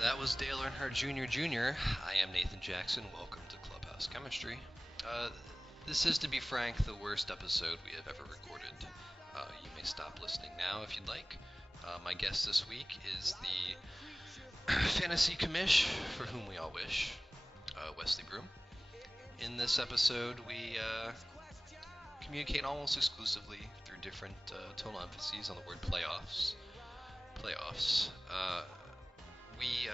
That was Dale Earnhardt Jr. I am Nathan Jackson. Welcome to Clubhouse Chemistry. This is, to be frank, the worst episode we have ever recorded. You may stop listening now if you'd like. My guest this week is the fantasy commish for whom we all wish, Wesley Broom. In this episode, we communicate almost exclusively through different tonal emphases on the word playoffs. We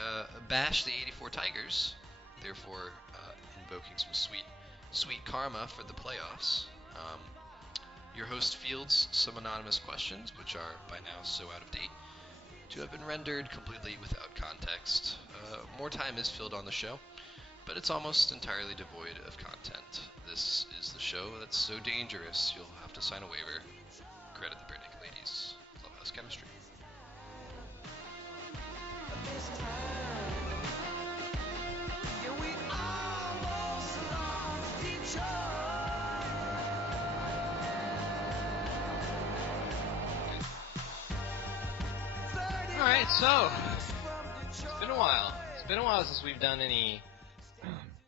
bash the 84 Tigers, therefore invoking some sweet karma for the playoffs. Your host fields some anonymous questions, which are by now so out of date, to have been rendered completely without context. More time is filled on the show, but it's almost entirely devoid of content. This is the show that's so dangerous you'll have to sign a waiver. Credit the bare naked ladies. Clubhouse Chemistry. Alright, so, it's been a while. It's been a while since we've done any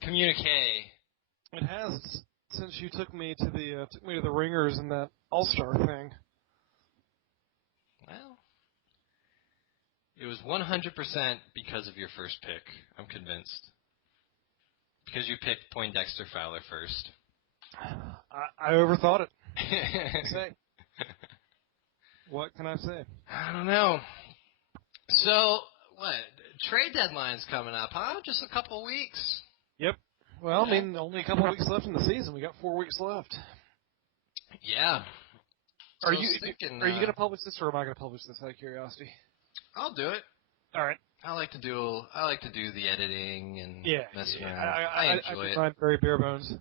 communique. It has, since you took me to the ringers in that All-Star thing. Well, it was 100% because of your first pick, I'm convinced. Because you picked Poindexter Fowler first. I overthought it. Say. What can I say? I don't know. So, what? Trade deadline's coming up, huh? Just a couple weeks. Yep. Well, I mean, only a couple of weeks left in the season. We got 4 weeks left. Yeah. Are you going to publish this, or am I going to publish this out of curiosity? I'll do it. All right. I like to do the editing and mess around. I enjoy it. I'm very bare bones.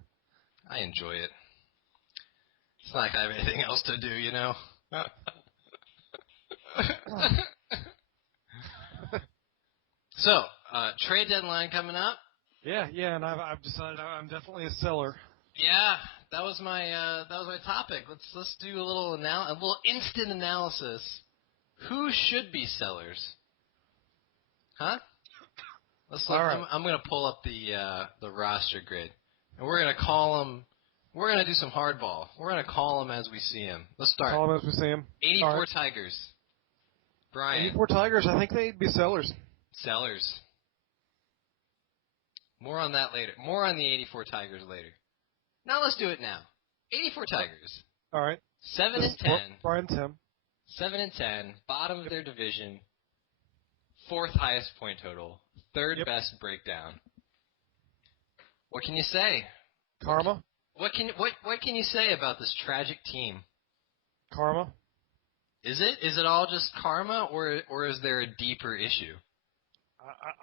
I enjoy it. It's not like I have anything else to do, you know. So, trade deadline coming up. Yeah, and I've decided I'm definitely a seller. Yeah, that was my topic. Let's do a little instant analysis. Who should be sellers? Huh? All right. I'm gonna pull up the roster grid, and we're gonna call them. We're gonna do some hardball. We're gonna call them as we see them. Let's start. Call them as we see them. 84 right. Tigers. Brian. 84 Tigers. I think they'd be sellers. Sellers. More on that later. More on the 84 Tigers later. Now let's do it now. 84 Tigers. All right. 7-10. Brian Tim. 7-10. Bottom of their division. Fourth highest point total. Third best breakdown. What can you say? Karma. What can you say about this tragic team? Karma. Is it all just karma, or is there a deeper issue?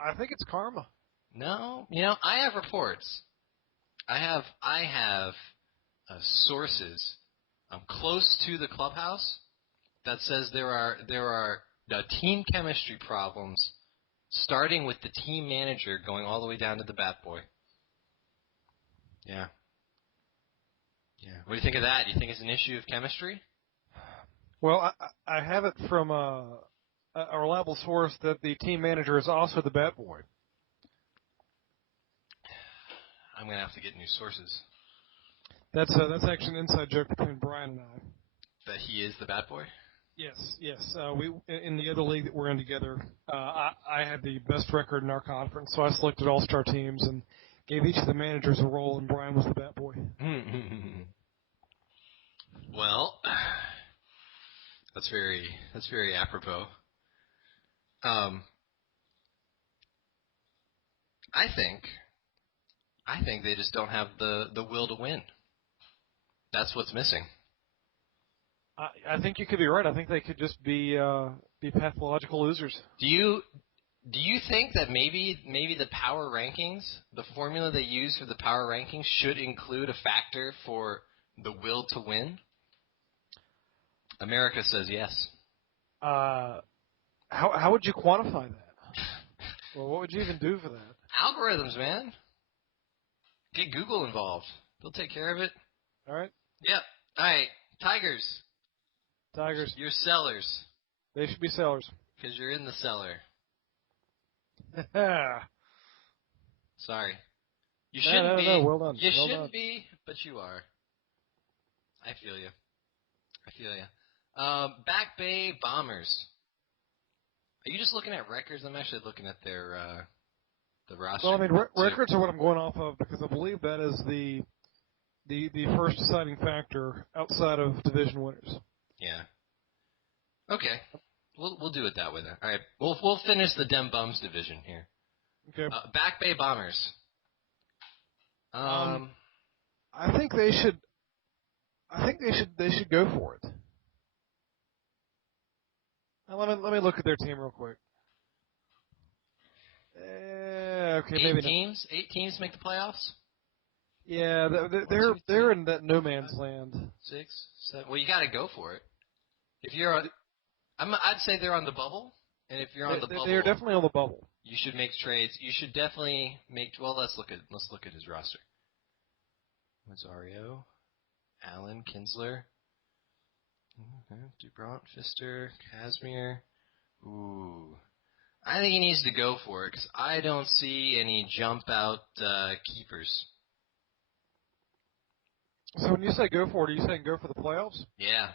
I think it's karma. No, I have reports. I have sources close to the clubhouse that says there are team chemistry problems, starting with the team manager going all the way down to the bat boy. Yeah. What do you think of that? Do you think it's an issue of chemistry? Well, I have it from a reliable source that the team manager is also the bat boy. I'm going to have to get new sources. That's actually an inside joke between Brian and I. That he is the bat boy? Yes. We in the other league that we're in together, I had the best record in our conference, so I selected all-star teams and gave each of the managers a role, and Brian was the bat boy. Well, that's very apropos. I think they just don't have the will to win. That's what's missing. I think you could be right. I think they could just be pathological losers. Do you think that maybe the power rankings, the formula they use for the power rankings, should include a factor for the will to win? America says yes. How would you quantify that? Well, what would you even do for that? Algorithms, man. Get Google involved. They'll take care of it. All right. Yep. All right. Tigers. Tigers. You're sellers. They should be sellers. Because you're in the cellar. Sorry. You No, shouldn't no, be. no, well done. You Well shouldn't done. be, but you are. I feel you. Back Bay Bombers. Are you just looking at records? I'm actually looking at their the roster. Well, I mean, too. records are what I'm going off of because I believe that is the first deciding factor outside of division winners. Yeah. Okay. We'll do it that way then. All right. We'll finish the Dem Bums division here. Okay. Back Bay Bombers. I think they should. They should go for it. Now, let me look at their team real quick. Okay, maybe not. 8 teams make the playoffs. Yeah, two, they're three, in that no man's land. 6, 7. Well, you got to go for it. If you're on, I'd say they're on the bubble. And if you're on the bubble, They're definitely on the bubble. you should make trades. You should definitely make. Well, let's look at his roster. Rosario, Allen, Kinsler, Dubront, Pfister, Casimir. Ooh, I think he needs to go for it because I don't see any jump out keepers. So when you say go for it, are you saying go for the playoffs? Yeah.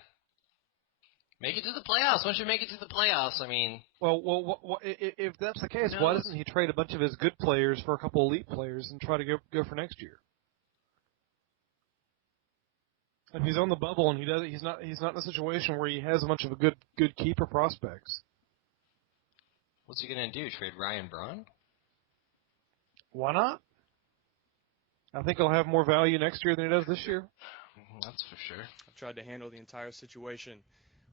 Make it to the playoffs. Once you make it to the playoffs, I mean... Well, if that's the case, why doesn't he trade a bunch of his good players for a couple elite players and try to go for next year? If he's on the bubble and he's not in a situation where he has a bunch of good keeper prospects. What's he gonna do? Trade Ryan Braun? Why not? I think he'll have more value next year than he does this year. That's for sure. I've tried to handle the entire situation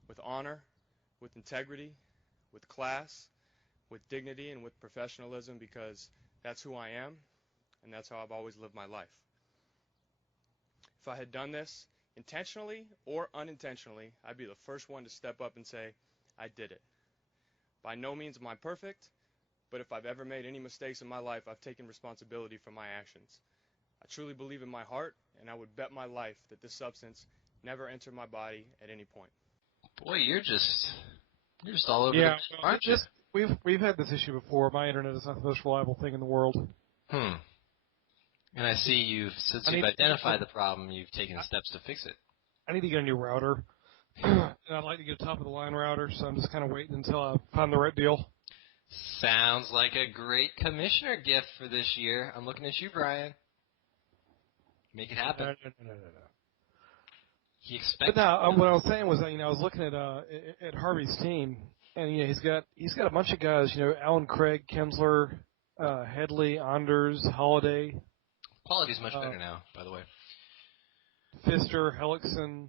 with honor, with integrity, with class, with dignity, and with professionalism because that's who I am, and that's how I've always lived my life. If I had done this intentionally or unintentionally, I'd be the first one to step up and say, I did it. By no means am I perfect, but if I've ever made any mistakes in my life, I've taken responsibility for my actions. I truly believe in my heart, and I would bet my life that this substance never entered my body at any point. Boy, you're just all over Yeah, the aren't you? we've had this issue before. My internet is not the most reliable thing in the world. And I see since you've identified the problem, you've taken steps to fix it. I need to get a new router. And I'd like to get a top-of-the-line router, so I'm just kind of waiting until I find the right deal. Sounds like a great commissioner gift for this year. I'm looking at you, Brian. Make it happen. No. He expects. But no, what I was saying was that I was looking at Harvey's team, and he's got a bunch of guys. Alan Craig, Kinsler, Headley, Anders, Holiday. Quality's much better now, by the way. Pfister, Hellickson,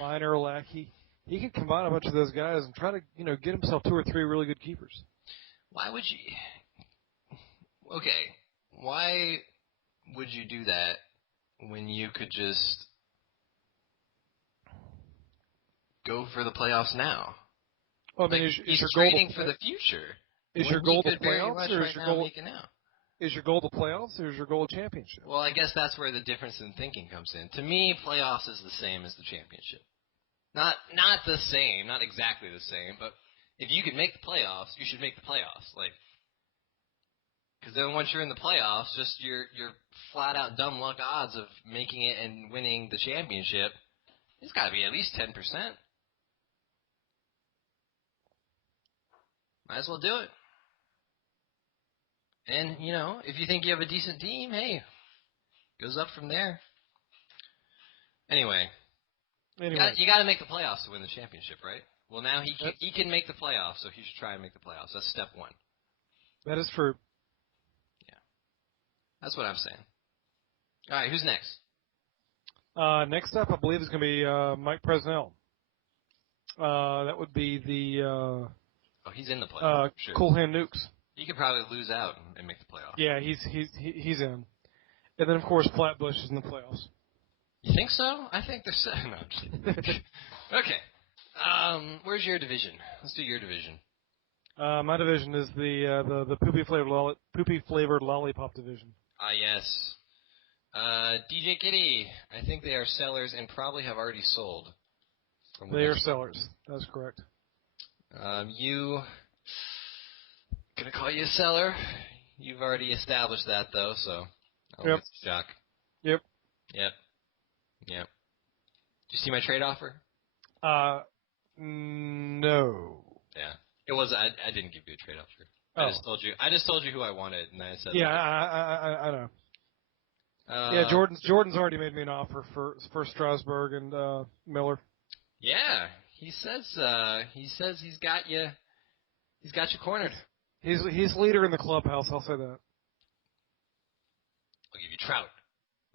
Miner, Lackey. He could combine a bunch of those guys and try to get himself 2 or 3 really good keepers. Why would you? Okay, why would you do that when you could just go for the playoffs now? Well, I mean, he's trading for the future. Is your goal the playoffs, or is your goal Is your goal the playoffs, or is your goal a championship? Well, I guess that's where the difference in thinking comes in. To me, playoffs is the same as the championship. Not the same, not exactly the same, but if you can make the playoffs, you should make the playoffs. Because then once you're in the playoffs, just your flat out dumb luck odds of making it and winning the championship, it's got to be at least 10%. Might as well do it. And, if you think you have a decent team, hey, goes up from there. Anyway. You got to make the playoffs to win the championship, right? Well, now he can make the playoffs, so he should try and make the playoffs. That's step 1. That is true. Yeah. That's what I'm saying. All right, who's next? Next up, I believe, is going to be Mike Presnell. That would be the... oh, he's in the playoffs. Sure. Cool Hand Nukes. He could probably lose out and make the playoffs. Yeah, he's in. And then, of course, Flatbush is in the playoffs. You think so? I think they're set. No, I'm just kidding. Okay. Where's your division? Let's do your division. My division is the poopy flavored lollipop division. Ah, yes. DJ Kitty. I think they are sellers and probably have already sold. They are sellers. That's correct. You gonna gonna call you a seller. You've already established that, though, so I don't Yep. think it's a shock. Yep. Yep. Did you see my trade offer? No. Yeah. It was. I didn't give you a trade offer. Oh. I just told you who I wanted, and I said. Yeah, I know. Yeah. Jordan's already made me an offer for Strasburg and Miller. Yeah. He says he's got you. He's got you cornered. He's leader in the clubhouse. I'll say that. I'll give you Trout.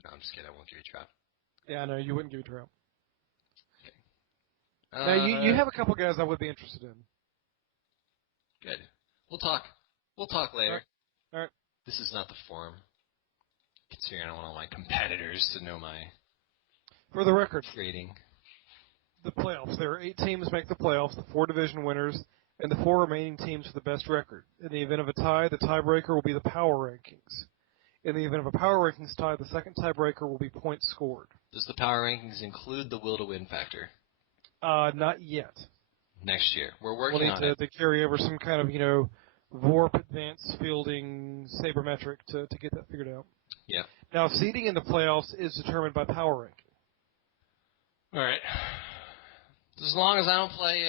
No, I'm just kidding. I won't give you Trout. Yeah, I know you wouldn't give it Trout. Okay. Now you have a couple guys I would be interested in. Good. We'll talk. We'll talk later. All right. This is not the forum. Considering I don't want all my competitors to know my For the record, trading. the playoffs. There are 8 teams make the playoffs, the 4 division winners, and the 4 remaining teams with the best record. In the event of a tie, the tiebreaker will be the power rankings. In the event of a power rankings tie, the second tiebreaker will be points scored. Does the power rankings include the will to win factor? Not yet. Next year. We're working We'll on need it. to carry over some kind of, VORP advanced fielding sabermetric to get that figured out. Yeah. Now, seeding in the playoffs is determined by power ranking. All right. As long as I don't play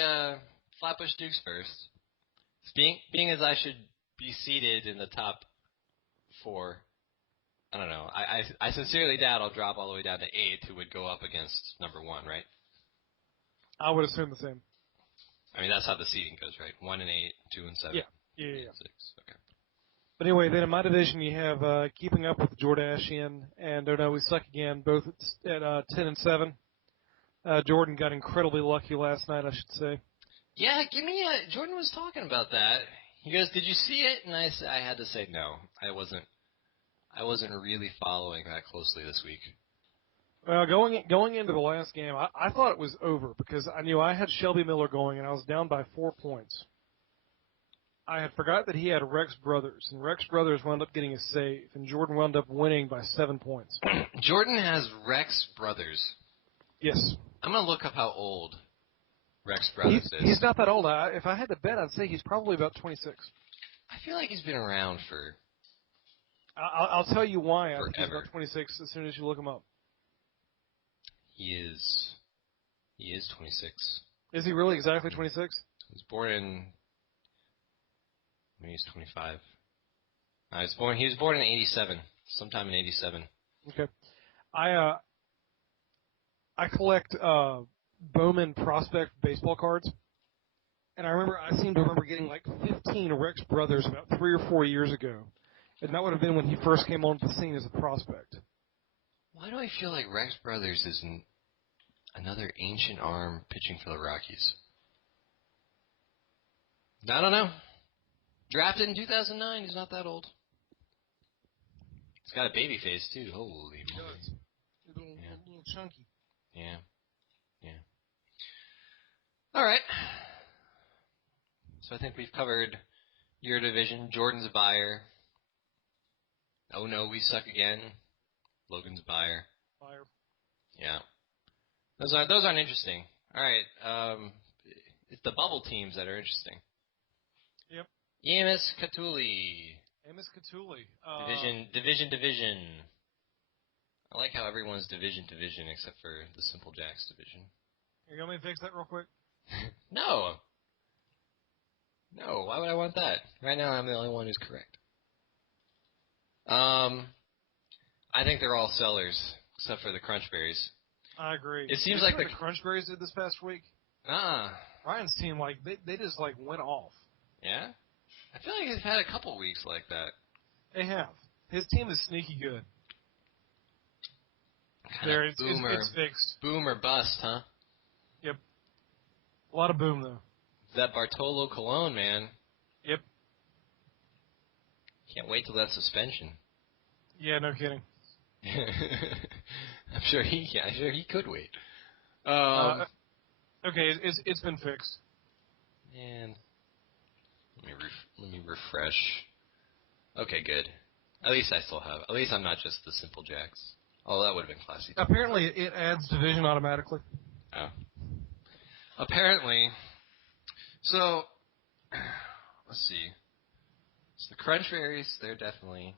Flatbush Dukes first. Being as I should be seated in the top 4, I don't know. I sincerely doubt I'll drop all the way down to 8, who would go up against number 1, right? I would assume the same. I mean, that's how the seeding goes, right? 1 and 8, 2 and 7. Yeah. 6. Okay. But anyway, then in my division you have Keeping Up with the Jordashian and Oh No, We Suck Again, both at 10 and 7. Jordan got incredibly lucky last night, I should say. Yeah, Jordan was talking about that. He goes, "Did you see it?" And I had to say no. I wasn't really following that closely this week. Well, going into the last game, I thought it was over because I knew I had Shelby Miller going and I was down by 4 points. I had forgot that he had Rex Brothers, and Rex Brothers wound up getting a save, and Jordan wound up winning by 7 points. Jordan has Rex Brothers. Yes. I'm going to look up how old Rex Brothers is. He's not that old. If I had to bet, I'd say he's probably about 26. I feel like he's been around for I'll tell you why I think he's forever. about 26 as soon as you look him up. He is 26. Is he really exactly 26? He was born in... Maybe he's 25. He was born in 87. Sometime in 87. Okay. I collect Bowman prospect baseball cards, and I seem to remember getting like 15 Rex Brothers about 3 or 4 years ago, and that would have been when he first came onto the scene as a prospect. Why do I feel like Rex Brothers is another ancient arm pitching for the Rockies? I don't know. Drafted in 2009. He's not that old. He's got a baby face, too. Holy moly. He does. A little chunky. Yeah. All right. So I think we've covered your division. Jordan's a buyer. Oh, no, we suck again. Logan's a buyer. Fire. Yeah. Those aren't interesting. All right. It's the bubble teams that are interesting. Yep. Amos Catuli. Amos Catuli. Division. I like how everyone's division except for the Simple Jacks division. You want me to fix that real quick? No, why would I want that? Right now I'm the only one who's correct. I think they're all sellers, except for the Crunchberries. I agree. It seems like the Crunchberries did this past week. Ryan's team, they just went off. Yeah? I feel like they've had a couple weeks like that. They have. His team is sneaky good. It's fixed. Boom or bust, huh? Yep. A lot of boom, though. That Bartolo Colon, man. Yep. Can't wait till that suspension. Yeah, no kidding. I'm sure he could wait. Okay, it's been fixed. Man, let me refresh. Okay, good. At least I'm not just the Simple Jacks. Oh, that would have been classy. Apparently, it adds division automatically. Oh. Apparently. So, let's see. So the Crunch Berries, they're definitely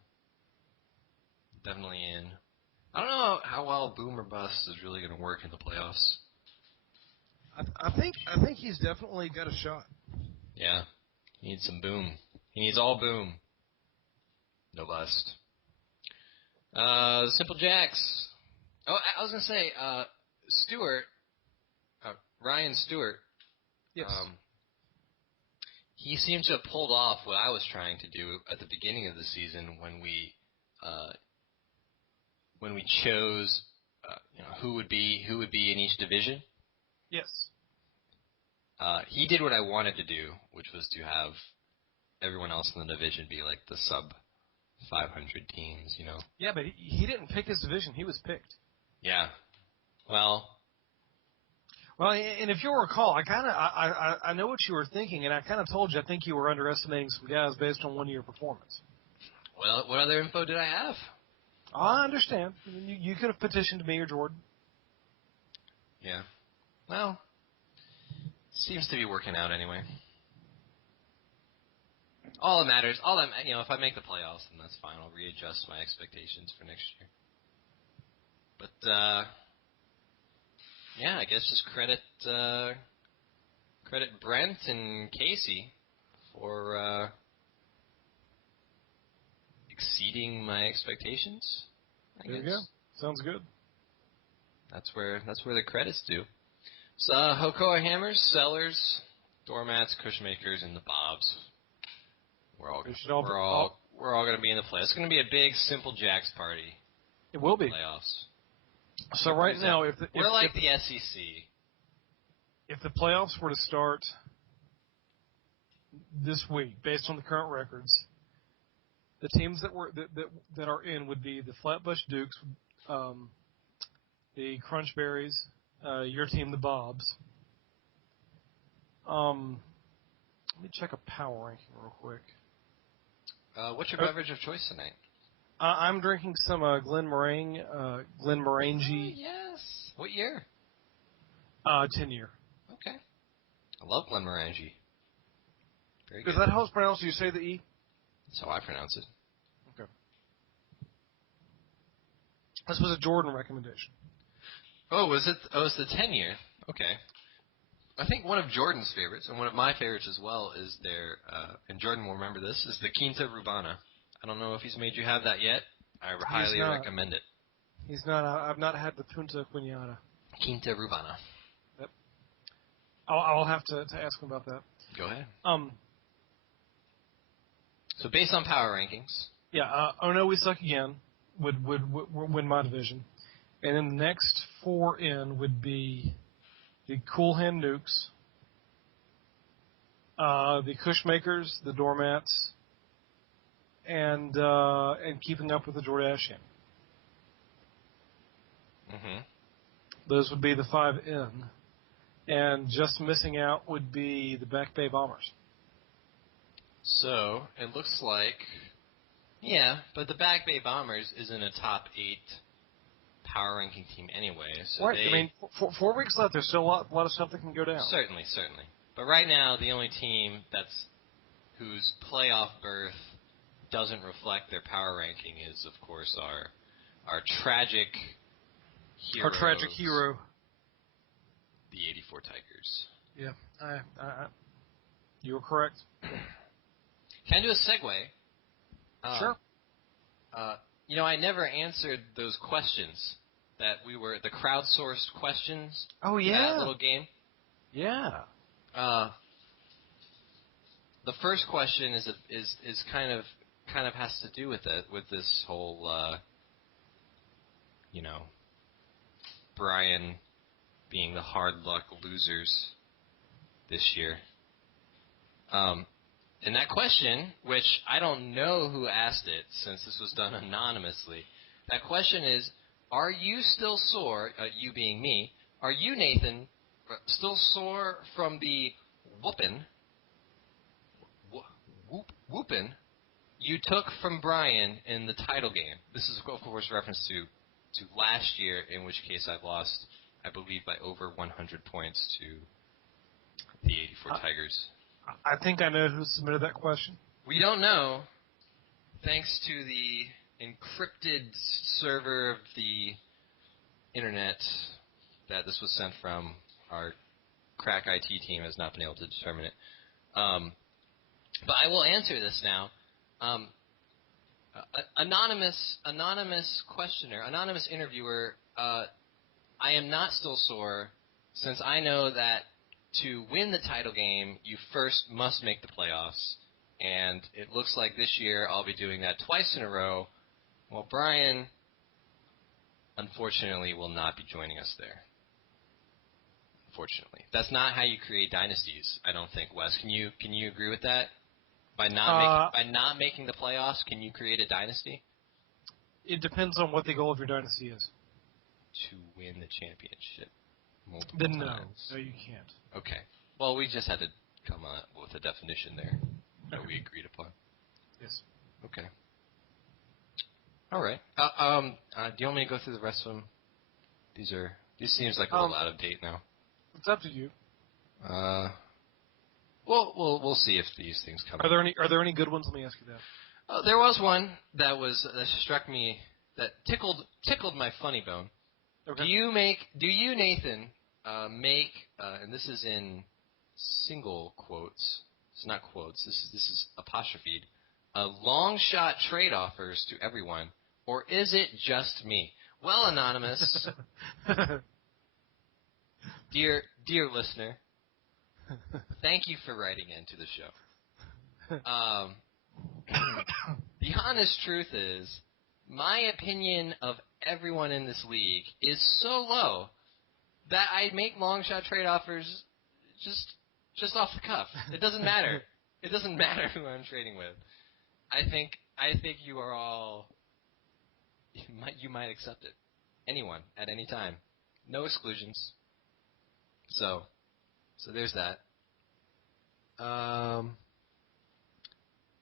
in. I don't know how well Boom or Bust is really going to work in the playoffs. I think he's definitely got a shot. Yeah. He needs some boom. He needs all boom. No bust. The Simple Jacks. Oh, I was going to say, Ryan Stewart. Yes. He seems to have pulled off what I was trying to do at the beginning of the season when we chose who would be in each division. Yes. He did what I wanted to do, which was to have everyone else in the division be like the sub 500 teams, Yeah, but he didn't pick his division. He was picked. Yeah. Well, and if you'll recall, I know what you were thinking, and I kind of told you I think you were underestimating some guys based on one-year performance. Well, what other info did I have? I understand. You could have petitioned me or Jordan. Yeah. Well, seems to be working out anyway. All that matters, if I make the playoffs, then that's fine. I'll readjust my expectations for next year. But yeah, I guess just credit Brent and Casey for exceeding my expectations. I There guess. you go. Sounds good. That's where the credit's due. So Hokoa Hammers, Sellers, Doormats, Cushmakers, and the Bobs. We're all gonna be in the playoffs. It's gonna be a big Simple Jacks party. It will be Playoffs. So right now, we're like the SEC. If the playoffs were to start this week, based on the current records, the teams that are in would be the Flatbush Dukes, the Crunch Berries, your team, the Bobs. Let me check a power ranking real quick. What's your beverage of choice tonight? I'm drinking some Glen Morangi. Yes. What year? 10-year. Okay. I love Glen Morangi. Very good. Is that how it's pronounced? Do you say the E? That's how I pronounce it. Okay. This was a Jordan recommendation. Oh, was it? Oh, it's the 10-year. Okay. I think one of Jordan's favorites, and one of my favorites as well, is their, and Jordan will remember this, is the Quinta Rubana. I don't know if he's made you have that yet. I highly recommend it. He's not. I've not had the Punta Quinata. Quinta Rubana. Yep. I'll have to ask him about that. Go ahead. So based on power rankings. Yeah. Oh no, we suck again. Would win my division, and then the next 4 in would be the Cool Hand Nukes, the Cushmakers, the Doormats, and keeping up with the Jordashian. Mm-hmm. Those would be the 5 in, and just missing out would be the Back Bay Bombers. So it looks like, yeah, but the Back Bay Bombers isn't a top 8 power ranking team anyway. So right. I mean, 4 weeks left. There's still a lot of stuff that can go down. Certainly. But right now, the only team whose playoff berth doesn't reflect their power ranking is, of course, our tragic hero. Our tragic hero. The 84 Tigers. Yeah, you were correct. Can I do a segue? Sure. I never answered those questions the crowdsourced questions. Oh yeah. That little game. Yeah. The first question is kind of has to do with this whole Brian being the hard luck losers this year. And that question, which I don't know who asked it since this was done anonymously, that question is, are you still sore, you being me, are you, Nathan, still sore from the whooping you took from Brian in the title game? This is, of course, reference to last year, in which case I lost, I believe, by over 100 points to the 84 Tigers. I think I know who submitted that question. We don't know. thanks to the encrypted server of the internet that this was sent from, our crack IT team has not been able to determine it. But I will answer this now. Anonymous questioner, anonymous interviewer, I am not still sore, since I know that to win the title game, you first must make the playoffs. And it looks like this year I'll be doing that twice in a row, while Brian, unfortunately, will not be joining us there. Unfortunately. That's not how you create dynasties, I don't think, Wes. Can you agree with that? By not making the playoffs, can you create a dynasty? It depends on what the goal of your dynasty is. To win the championship multiple Then times. no, you can't. Okay. Well, we just had to come up with a definition there that we agreed upon. Yes. Okay. All right. Do you want me to go through the rest of them? These seems like a little out of date now. It's up to you. We'll see if these things come. Are there any good ones? Let me ask you that. Oh, there was one that struck me, that tickled my funny bone. Okay. Do you Nathan make and this is in single quotes. It's not quotes. This is apostrophed. Long shot trade offers to everyone, or is it just me? Well, anonymous, dear listener, thank you for writing into the show. The honest truth is, my opinion of everyone in this league is so low that I make long shot trade offers just off the cuff. It doesn't matter. It doesn't matter who I'm trading with. I think you are all. You might accept it. Anyone at any time, no exclusions. So there's that.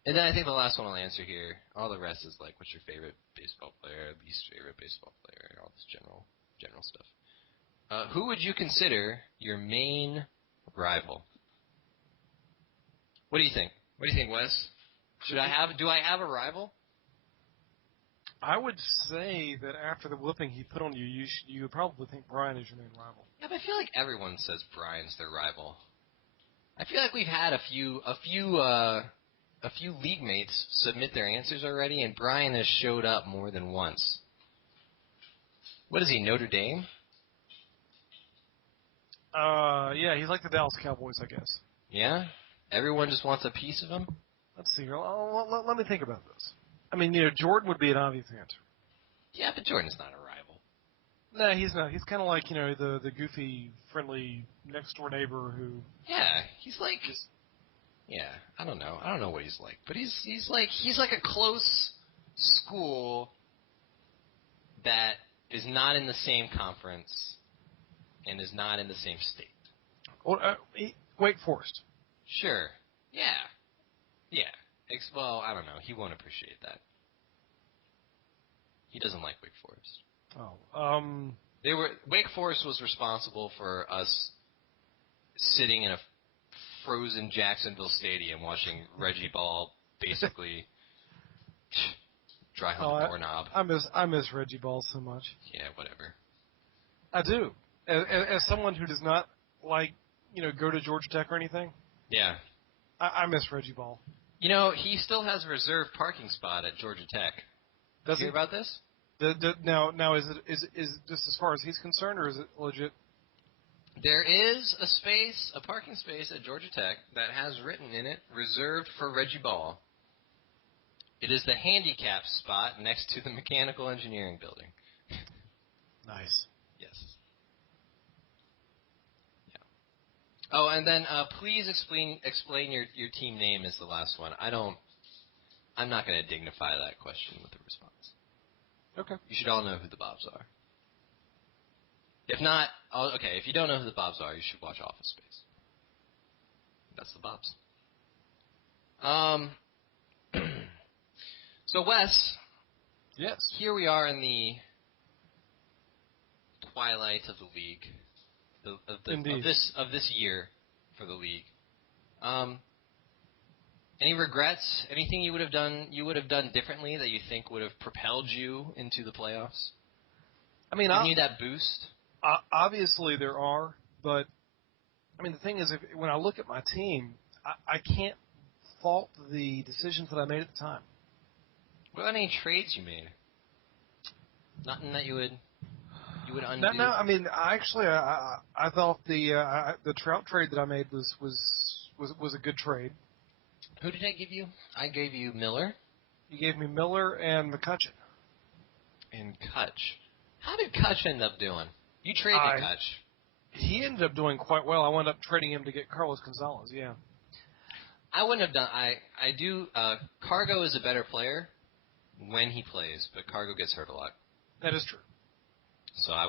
And then I think the last one I'll answer here. All the rest is like, what's your favorite baseball player, least favorite baseball player, all this general stuff. Who would you consider your main rival? What do you think? What do you think, Wes? Do I have a rival? I would say that after the whooping he put on you, you would probably think Brian is your main rival. Yeah, but I feel like everyone says Brian's their rival. I feel like we've had a few league mates submit their answers already, and Brian has showed up more than once. What is he, Notre Dame? Yeah, he's like the Dallas Cowboys, I guess. Yeah? Everyone just wants a piece of him? Let's see. Let me think about this. I mean, Jordan would be an obvious answer. Yeah, but Jordan's not a rival. No, he's not. He's kind of like, the goofy, friendly next-door neighbor who... Yeah, he's like... Yeah, I don't know. I don't know what he's like. But he's like a close school that is not in the same conference and is not in the same state. Well, Wake Forest. Sure. Yeah. Yeah. Well, I don't know. He won't appreciate that. He doesn't like Wake Forest. Wake Forest was responsible for us sitting in a frozen Jacksonville Stadium watching Reggie Ball basically drive on the doorknob. I miss Reggie Ball so much. Yeah, whatever. I do. As someone who does not go to Georgia Tech or anything. Yeah. I miss Reggie Ball. He still has a reserved parking spot at Georgia Tech. Does he hear about this? Now is it just as far as he's concerned, or is it legit? There is a parking space at Georgia Tech that has written in it, reserved for Reggie Ball. It is the handicap spot next to the mechanical engineering building. Nice. Yes. Yeah. Oh, and then please explain your team name is the last one. I'm not going to dignify that question with a response. Okay. You should all know who the Bobs are. If not, okay, if you don't know who the Bobs are, you should watch Office Space. That's the Bobs. So, Wes. Yes. Here we are in the twilight of the league, Indeed. of this year for the league. Any regrets? Anything you would have done differently that you think would have propelled you into the playoffs? I mean, Giving you that boost? obviously there are, but I mean the thing is, when I look at my team, I can't fault the decisions that I made at the time. What about any trades you made? Nothing that you would undo? No. I mean, I thought the Trout trade that I made was a good trade. Who did I give you? I gave you Miller. You gave me Miller and McCutchen. And Kutch. How did Kutch end up doing? You traded Kutch. He ended up doing quite well. I wound up trading him to get Carlos Gonzalez, yeah. I wouldn't have done. I do. Cargo is a better player when he plays, but Cargo gets hurt a lot. That is true. So I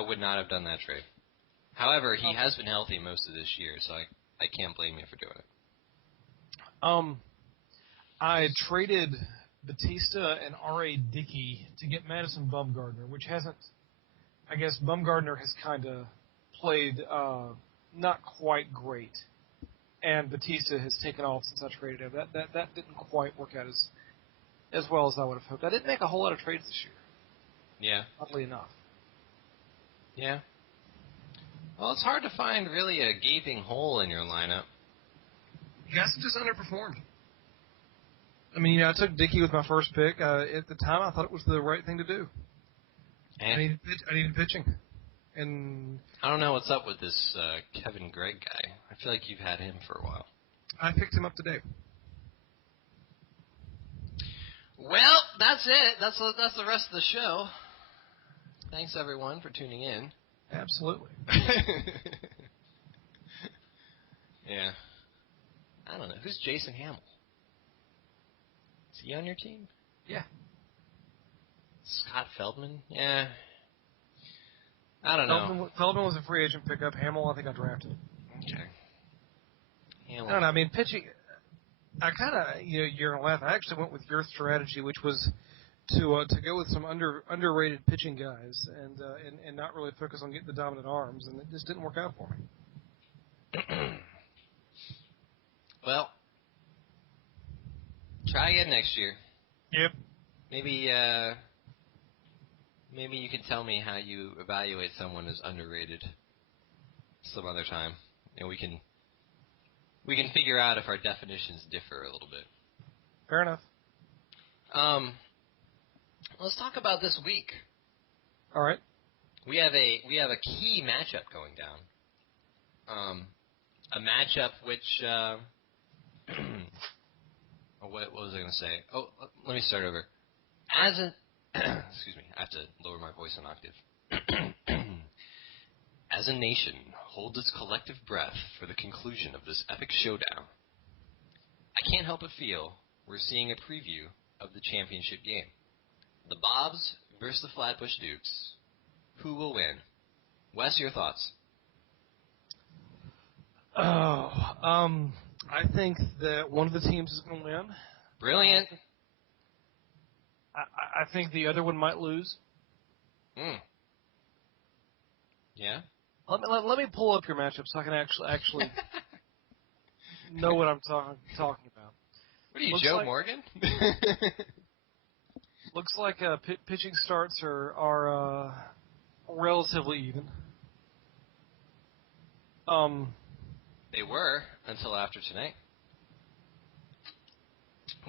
would not have done that trade. However, he has been healthy most of this year, so I can't blame you for doing it. I traded Batista and R.A. Dickey to get Madison Bumgarner, which hasn't. I guess Bumgarner has kind of played not quite great, and Batista has taken off since I traded him. That didn't quite work out as well as I would have hoped. I didn't make a whole lot of trades this year. Yeah. Oddly enough. Yeah. Well, it's hard to find really a gaping hole in your lineup. You guys just underperformed. I mean, I took Dickey with my first pick. At the time, I thought it was the right thing to do. I needed pitching. And I don't know what's up with this Kevin Gregg guy. I feel like you've had him for a while. I picked him up today. Well, that's it. That's the rest of the show. Thanks, everyone, for tuning in. Absolutely. Yeah. I don't know. Who's Jason Hamill? Is he on your team? Yeah. Scott Feldman? Yeah. I don't know. Feldman was a free agent pickup. Hamill, I think I drafted. Okay. Hamill. I don't know. I mean, pitching. I kind of, you're gonna laugh. I actually went with your strategy, which was to go with some underrated pitching guys and not really focus on getting the dominant arms, and it just didn't work out for me. Well, try again next year. Yep. Maybe you can tell me how you evaluate someone as underrated some other time, and we can figure out if our definitions differ a little bit. Fair enough. Let's talk about this week. All right. We have a key matchup going down. A matchup which what was I going to say? Oh, let me start over. Excuse me, I have to lower my voice an octave. As a nation holds its collective breath for the conclusion of this epic showdown, I can't help but feel we're seeing a preview of the championship game. The Bobs versus the Flatbush Dukes. Who will win? Wes, your thoughts? I think that one of the teams is going to win. Brilliant. I think the other one might lose. Yeah. Let me pull up your matchup so I can actually know what I'm talking about. What are you, Joe Morgan? Looks like pitching starts are relatively even. They were until after tonight.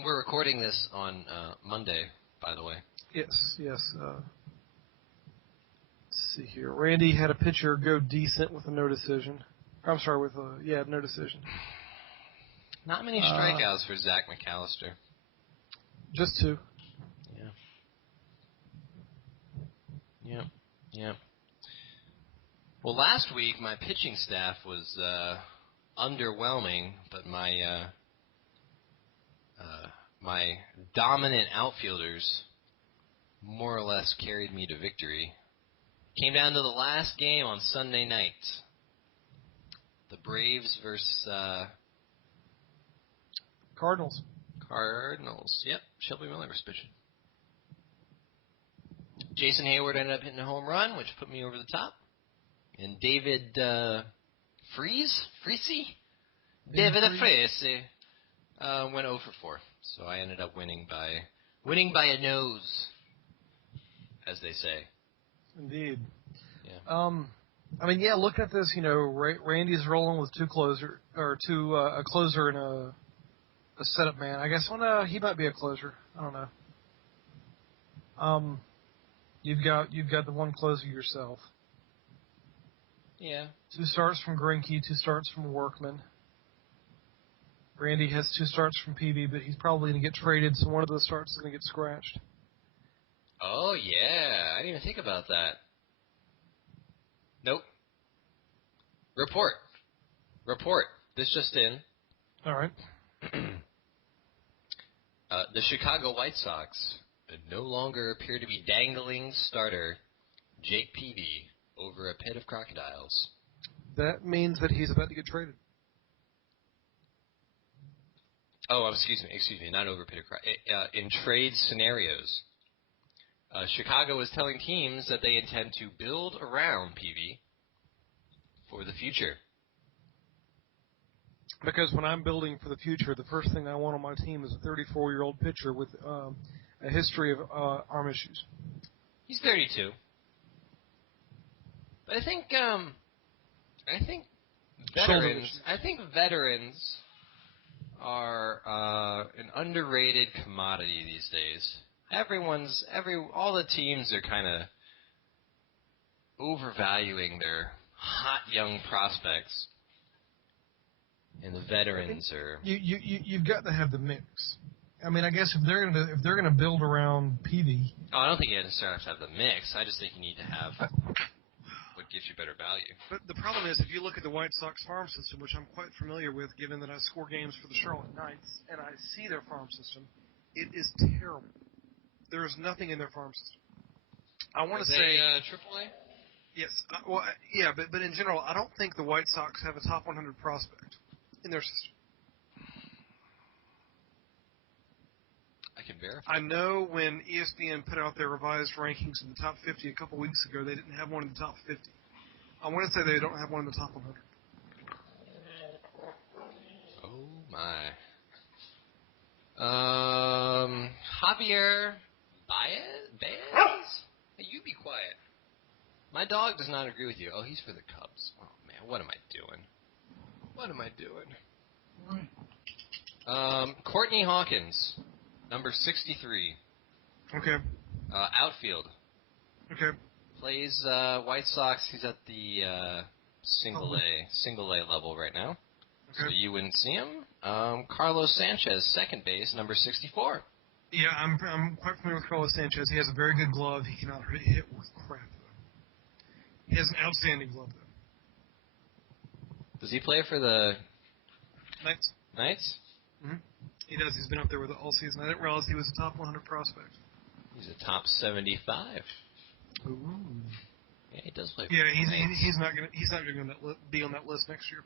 We're recording this on Monday, by the way. Yes. Let's see here. Randy had a pitcher go decent with a no decision. I'm sorry, with no decision. Not many strikeouts for Zach McAllister. Just 2. Yeah. Well, last week my pitching staff was underwhelming, but my dominant outfielders more or less carried me to victory. Came down to the last game on Sunday night. The Braves versus Cardinals. Yep, Shelby Miller was pitching. Jason Hayward ended up hitting a home run, which put me over the top. And David Freese? David Freese Went 0 for 4, so I ended up winning by a nose, as they say. Indeed. Yeah. I mean, yeah. Looking at this, Randy's rolling with a closer and a setup man. I guess. Well, no, he might be a closer. I don't know. You've got the one closer yourself. Yeah. 2 starts from Greinke, 2 starts from Workman. Randy has 2 starts from PB, but he's probably going to get traded, so one of those starts is going to get scratched. Oh, yeah. I didn't even think about that. Nope. Report. This just in. All right. The Chicago White Sox no longer appear to be dangling starter Jake Peavy over a pit of crocodiles. That means that he's about to get traded. Oh, excuse me, not over a pit of crocodiles. In trade scenarios, Chicago is telling teams that they intend to build around Peavy for the future. Because when I'm building for the future, the first thing I want on my team is a 34-year-old pitcher with a history of arm issues. He's 32. But I think veterans are an underrated commodity these days. All the teams are kind of overvaluing their hot young prospects, and the veterans are. You've got to have the mix. I mean, I guess if they're gonna build around PV. Oh, I don't think you necessarily have to have the mix. I just think you need to have what gives you better value. But the problem is, if you look at the White Sox farm system, which I'm quite familiar with, given that I score games for the Charlotte Knights, and I see their farm system, it is terrible. There is nothing in their farm system. I want to say AAA. Yes. But in general, I don't think the White Sox have a top 100 prospect in their system. I can verify. I know when ESPN put out their revised rankings in the top 50 a couple weeks ago, they didn't have one in the top 50. I want to say they don't have one in the top 100. Oh my. Javier Baez? Hey, you be quiet. My dog does not agree with you. Oh, he's for the Cubs. Oh man, what am I doing? Courtney Hawkins, number 63. Okay. Outfield. Okay. Plays White Sox. He's at the single A level right now. Okay. So you wouldn't see him. Carlos Sanchez, second base, number 64. Yeah, I'm quite familiar with Carlos Sanchez. He has a very good glove. He cannot hit worth crap, though. He has an outstanding glove, though. Does he play for the Knights? Mm-hmm. He does. He's been up there with it all season. I didn't realize he was a top 100 prospect. He's a top 75. Ooh. Yeah, he does play. Yeah, he's not gonna be on that list next year.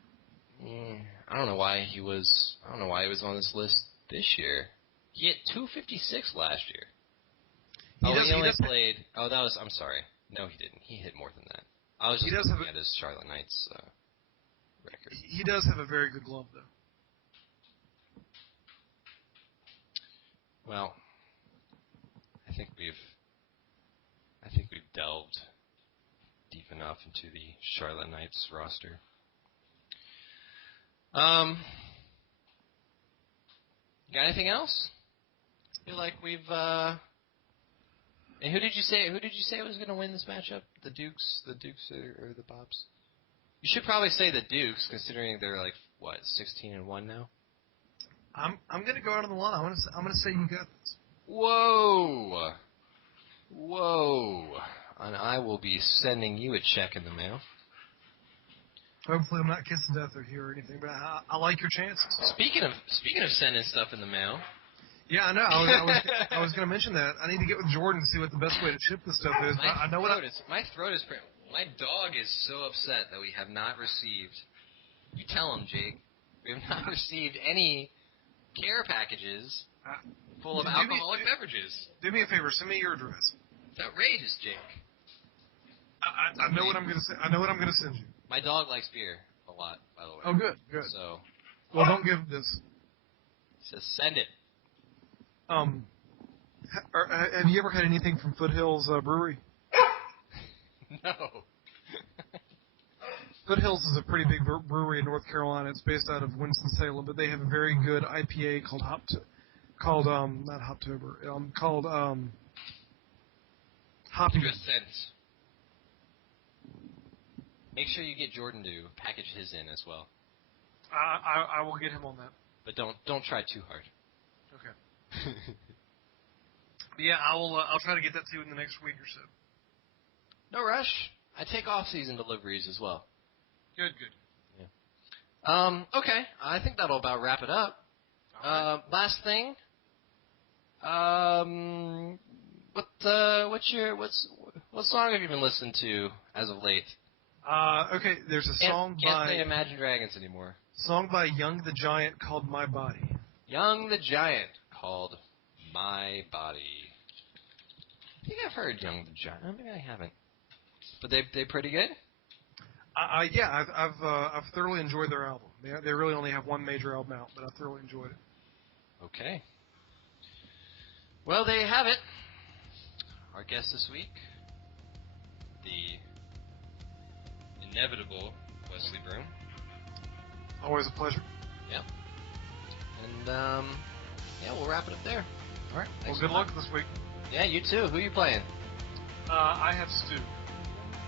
I don't know why he was on this list this year. He hit 256 last year. He only played. Oh, that was. I'm sorry. No, he didn't. He hit more than that. I was just looking at his Charlotte Knights record. He does have a very good glove, though. Well, I think we've delved deep enough into the Charlotte Knights roster. Got anything else? I feel like we've. And who did you say was going to win this matchup? The Dukes or the Pops? You should probably say the Dukes, considering they're 16-1 now. I'm going to go out on the line. I'm going to say you got this. Whoa. And I will be sending you a check in the mail. Hopefully I'm not kissing death here or anything, but I like your chances. Speaking of sending stuff in the mail. Yeah, I know. I was going to mention that. I need to get with Jordan to see what the best way to ship this stuff is. My throat is my dog is so upset that we have not received. You tell him, Jake. We have not received any care packages full of alcoholic beverages. Do me a favor. Send me your address. It's outrageous, Jake. I know what I'm going to say. I know what I'm going to send you. My dog likes beer a lot, by the way. Oh, good. So. Well, don't give this. Says send it. Have you ever had anything from Foothills Brewery? No. Foothills is a pretty big brewery in North Carolina. It's based out of Winston-Salem, but they have a very good IPA called Hoppy. Sense. Make sure you get Jordan to package his in as well. I will get him on that. But don't try too hard. Okay. But yeah, I'll try to get that to you in the next week or so. No rush. I take off-season deliveries as well. Good. Yeah. Okay. I think that'll about wrap it up. All right. Last thing. What song have you been listening to as of late? Okay, there's a song Can't say Imagine Dragons anymore. Song by Young the Giant called My Body. Young the Giant called My Body. I think I've heard Young the Giant. Maybe I haven't. But they pretty good? Yeah, I've thoroughly enjoyed their album. They really only have one major album out, but I've thoroughly enjoyed it. Okay. Well, there you have it. Our guest this week, the inevitable Wesley Broom. Always a pleasure. Yep. And, yeah, we'll wrap it up there. All right. Well, good luck this week. Yeah, you too. Who are you playing? I have Stu.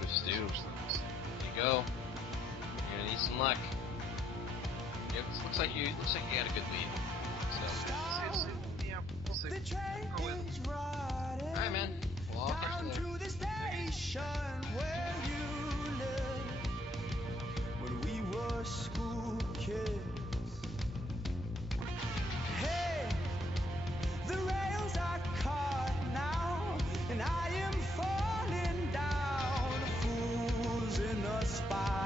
With Stu. There you go. You're gonna need some luck. Yep. Looks like you got a good lead. So. Yeah, we'll see. Go in. All right, man. Well, I'll catch you later. When we were school kids. Hey, the rails are caught now, and I am falling down. Fools in the spot.